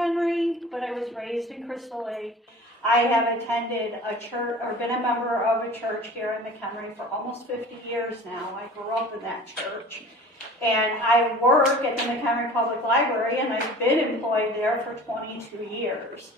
McHenry, but I was raised in Crystal Lake. I have attended a church, or been a member of a church here in McHenry for almost 50 years now. I grew up in that church. And I work at the McHenry Public Library, and I've been employed there for 22 years.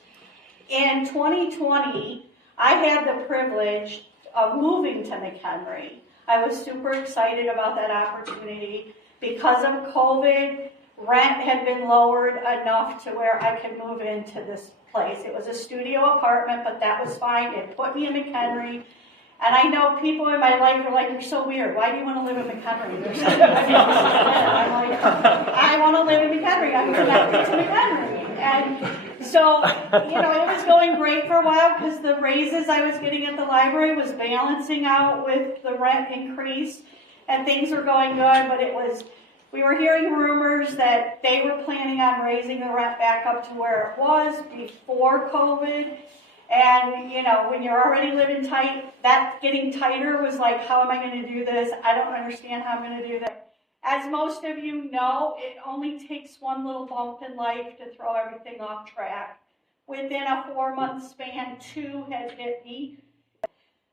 In 2020, I had the privilege of moving to McHenry. I was super excited about that opportunity. Because of COVID, rent had been lowered enough to where I could move into this place. It was a studio apartment, but that was fine. It put me in McHenry. And I know people in my life are like, you're so weird. Why do you want to live in McHenry? There's something I'm like, I want to live in McHenry. I'm connected to McHenry. And so, it was going great for a while because the raises I was getting at the library was balancing out with the rent increase. And things were going good, but we were hearing rumors that they were planning on raising the rent back up to where it was before COVID. And, when you're already living tight, that getting tighter was like, how am I going to do this? I don't understand how I'm going to do that. As most of you know, it only takes one little bump in life to throw everything off track. Within a 4-month span, 2 had hit me.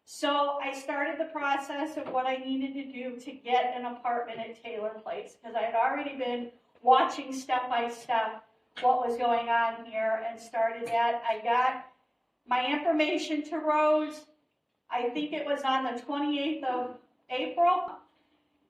So I started the process of what I needed to do to get an apartment at Taylor Place, because I had already been watching step by step what was going on here and started that. I got my information to Rose, I think it was on the 28th of April.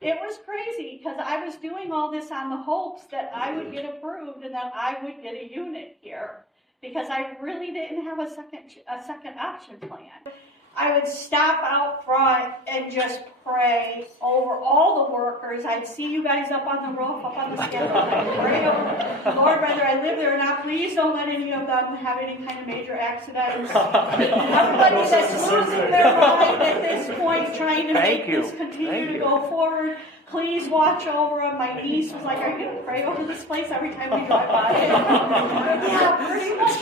It was crazy because I was doing all this on the hopes that I would get approved and that I would get a unit here, because I really didn't have a second option plan. I would stop out front and just pray over all the workers. I'd see you guys up on the roof, up on the scaffold. I'd pray over, Lord, whether I live there or not, please don't let any of them have any kind of major accidents. Everybody that's losing their mind at this point, trying to make this continue to go forward, please watch over them. My niece was like, are you going to pray over this place every time we drive by it? Yeah, pretty much.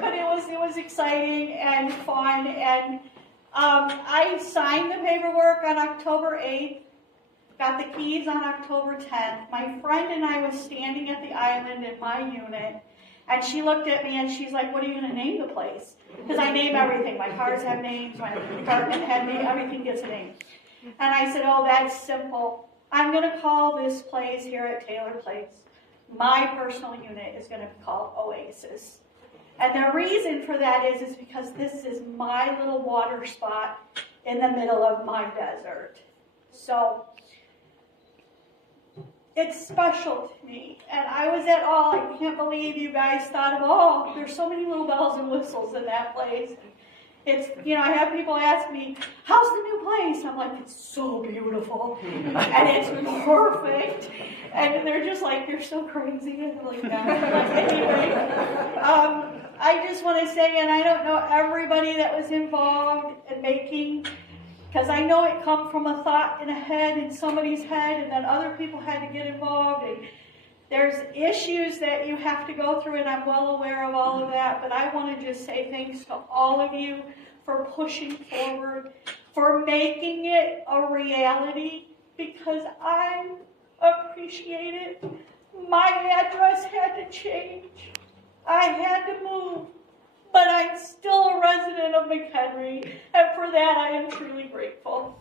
But it was exciting and fun, and I signed the paperwork on October 8th, got the keys on October 10th. My friend and I was standing at the island in my unit, and she looked at me and she's like, what are you going to name the place? Because I name everything. My cars have names, my apartment had names, everything gets a name. And I said, oh, that's simple. I'm going to call this place here at Taylor Place, my personal unit is going to be called Oasis. And the reason for that is because this is my little water spot in the middle of my desert. So it's special to me. And I was at all, I can't believe you guys thought of, there's so many little bells and whistles in that place. It's, I have people ask me, how's the new place? I'm like, it's so beautiful. And it's perfect. And they're just like, you're so crazy. And I'm like, no. Anyway, I just want to say, and I don't know everybody that was involved in making, because I know it come from a thought in a head, in somebody's head, and then other people had to get involved. And there's issues that you have to go through, and I'm well aware of all of that, but I want to just say thanks to all of you for pushing forward, for making it a reality, because I appreciate it. My address had to change. I had to move, but I'm still a resident of McHenry, and for that I am truly grateful.